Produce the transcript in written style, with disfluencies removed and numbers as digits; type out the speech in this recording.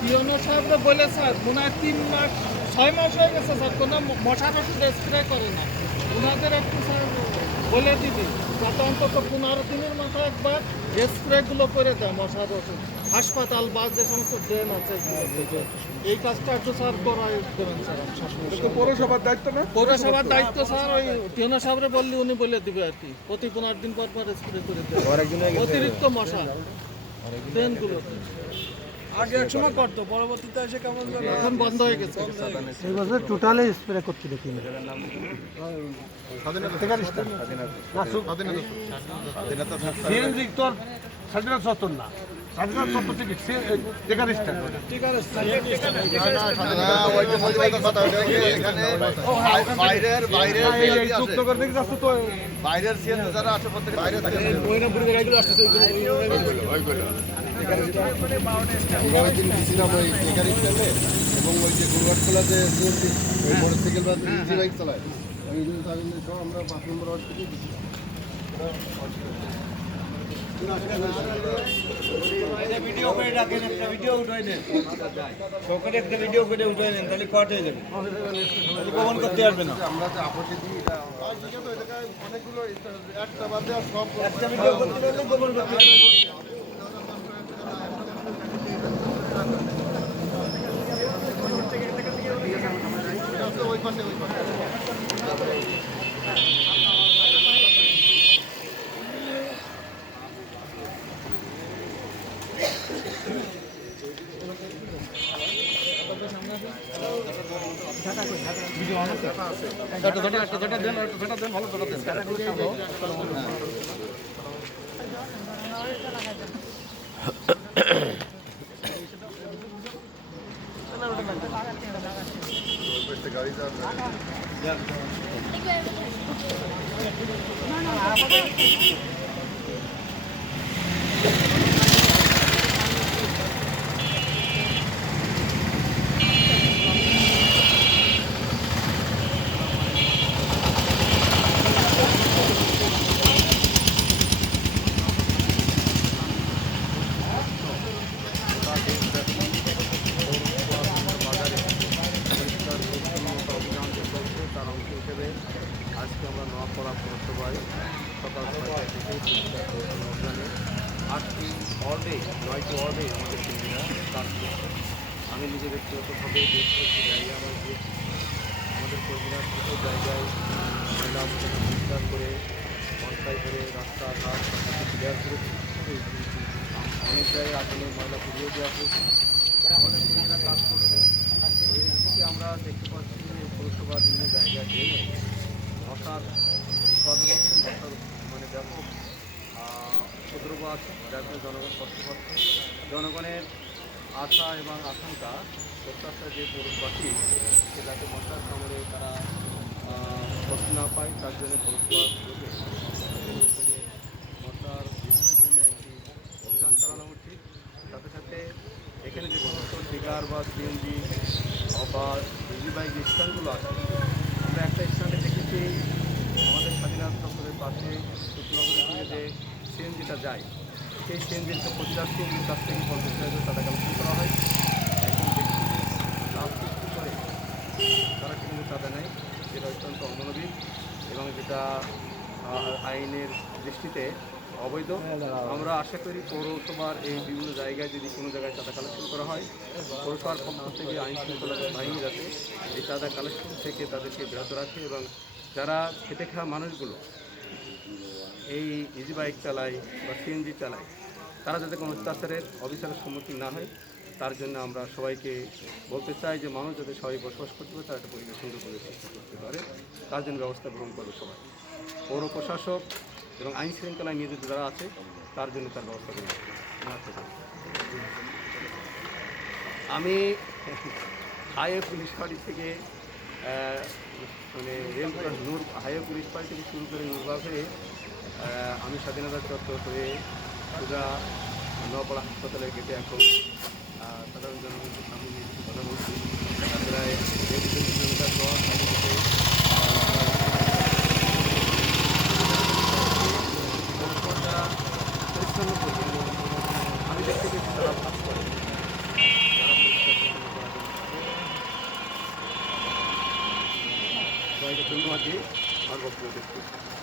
পিওনো সাহেবরা বলে স্যার মনে হয় 3 মাস 6 মাস হয়ে গেছে স্যার কোনো মশার ওষুধ স্প্রে করে না। ওনাদের একটু স্যার বলে দিবি যাতে অন্তত 15 দিনের মাথায় একবার স্প্রেগুলো করে দেয় মশার ওষুধ। হাসপাতাল বা যে সমস্ত ড্রেন আছে এই কাজটা একটু স্যার করাই দেবেন স্যার। পৌরসভার দায়িত্ব না? পৌরসভার দায়িত্ব স্যার ওই পিওনো সাহেবরে বললে উনি বলে দিবে আর কি, প্রতি 15 দিন পর পর স্প্রে করে দেবে অতিরিক্ত মশা ড্রেনগুলো। আগে এক সময় করতো, পরবর্তীতে এসে কেমন এখন বন্ধ হয়ে গেছে। এই বছর টোটালি স্প্রে করতে দেখি সিএনজি তোর স্বাধীনতা চত্বর না, স্বাধীনতা চত্বর থেকে টেকার স্ট্যান্ড। বাইরের সিএনজি যারা আছে প্রত্যেক বাইরে থাকে এবং ওই যে গুরুঘাটখোলা যে ওই মোটরসাইকেল বা ইজি বাইক চালায় আমরা 5 নম্বর ওয়ার্ড থেকে ভিডিও করে রাখেন, একটা ভিডিও উঠাই নেন, সকালে একটা ভিডিও করে উঠাই নেন, তাহলে কট হয়ে যাবে, কমন করতে পারবে না। আমরা যে আপত্তি দিই এটা অনেকগুলো একটা বাদ দেওয়া সব একটা ভিডিও করতে পারলে কমন করতে পারবে। ওই পাশে গাড়ি আজকে আমরা নোয়াপাড়া পৌরসভায় সকাল 6টা থেকে অভিযানে 8টি ওয়ার্ডে 9টি ওয়ার্ডে আমাদের কর্মীরা কাজ করছে। আমি নিজে ব্যক্তিগতভাবে বেশ কয়েকটি জায়গায় আমার গিয়েছি। আমাদের কর্মীরা ছোটো জায়গায় ময়লা আবর্জনা পরিষ্কার করে বনসাই করে রাস্তাঘাট ক্লিয়ার করেছে। অনেক জায়গায় আসলে ময়লা পুড়িয়ে দেওয়া হয়েছে। আমাদের কর্মীরা কাজ করছে। ওই থেকে আমরা দেখতে পাচ্ছি পৌরসভার বিভিন্ন জায়গায় গিয়ে মশার প্রাদুর্ভাব মশার মানে ব্যাপক উপদ্রব আছে, যার ফলে জনগণ কষ্ট পাচ্ছে। জনগণের আশা এবং আশঙ্কা প্রত্যাশা যে পৌরসভাটি সে যাতে মশার কামড়ে তারা কষ্ট না পায় তার জন্য পৌরসভা মশার বিধানের জন্য একটি অভিযান চালানো উচিত। সাথে সাথে এখানে যে সমস্ত টিকার বা সিএনজি বা ইজি বাইক যে স্ট্যান্ডগুলো আছে, আমরা একটা স্ট্যান্ডে দেখেছি আমাদের স্বাধীনতা চত্বরের পাশে সুতনগরের দিকে যে সিএনজিটা যায়, সেই সিএনজিটা 50 সিএনজির কাছ থেকে 50,000 টাকা কালেকশন করা হয়। এখন দেখছি প্লাস্টিক করে তারা কিন্তু চাঁদা নেয়, যেটা অত্যন্ত অমানবিক এবং যেটা আইনের দৃষ্টিতে অবৈধ। আমরা আশা করি পৌরসভার এই বিভিন্ন জায়গায় যদি কোনো জায়গায় চাঁদা কালেকশন করা হয়, পৌরসভার পক্ষ থেকে আইন শৃঙ্খলা বাহিনী যাতে এই চাঁদা কালেকশন থেকে তাদেরকে বিরত রাখে এবং যারা খেটে খাওয়া মানুষগুলো এই ইজি বাইক চালায় বা সিএনজি চালায় তারা যাতে কোনো অত্যাচারের অবিচারের সম্মুখীন না হয়, তার জন্য আমরা সবাইকে বলতে চাই যে মানুষ যাতে সবাই বসবাস করতে পারে, তারা একটা পরিবেশ সুন্দর পরিবেশ করতে পারে, তার জন্য ব্যবস্থা গ্রহণ করবে সবাই। পৌর প্রশাসক এবং আইন শৃঙ্খলায় নিয়োজিত যারা আছে তার জন্য তার ব্যবস্থা গ্রহণ করবে। আমি হাইওয়ে পুলিশ ফাঁড়ি থেকে মানে নূর হাইওয়ে পুলিশ ফাঁড়ি থেকে শুরু করে নূরবাগ হয়ে আমি স্বাধীনতা চত্বর হয়ে সোজা নোয়াপাড়া হাসপাতালের গেটে এখন সাধারণ জনগণের সামনে নিয়ে কথা বলছি। প্রায় 1.5 কিলোমিটার পর যারা পরিশ্রম করে আমি দেখতে পেয়েছি তারা কাজ করে। সবাইকে ধন্যবাদ দিয়ে আমার বক্তব্য শেষ করছি।